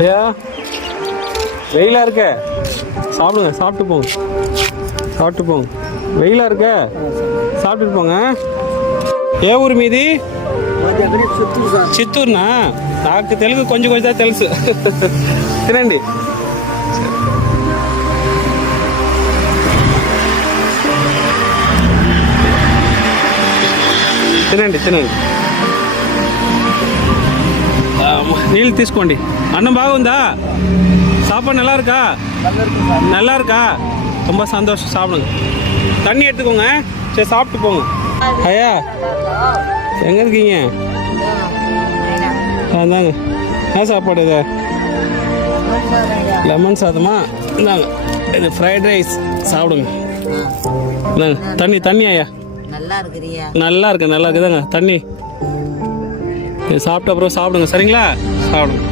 ஐயா வெயிலா இருக்க, சாப்பிடுங்க, சாப்பிட்டு போங்க, சாப்பிட்டு போங்க. வெயிலா இருக்க, சாப்பிட்டுட்டு போங்க. ఏ ఊరు మీది? చిత్తూరునా? నాకు తెలుగు కొంచెం కొంచెం తెలుసు. తినండి. తినండి తినండి. నీళ్ళు తీసుకోండి. అన్నం బాగుందా? சாப்பாடு நல்லா இருக்கா? நல்லா இருக்கா? ரொம்ப சந்தோஷம். சாப்பிடுங்க. தண்ணி எடுத்துக்கோங்க. சரி சாப்பிட்டு போங்க. ஐயா எங்கே இருக்கீங்க? அதாங்க. என்ன சாப்பாடு இது? லெமன் சாதமா? இந்தாங்க, இது ஃப்ரைட் ரைஸ். சாப்பிடுங்க. இந்தாங்க தண்ணி. தண்ணி ஐயா நல்லா இருக்குறியா? நல்லா இருக்கு, நல்லா இருக்குதாங்க தண்ணி. சாப்பிட்ட அப்புறம் சாப்பிடுங்க, சரிங்களா? சாப்பிடுங்க.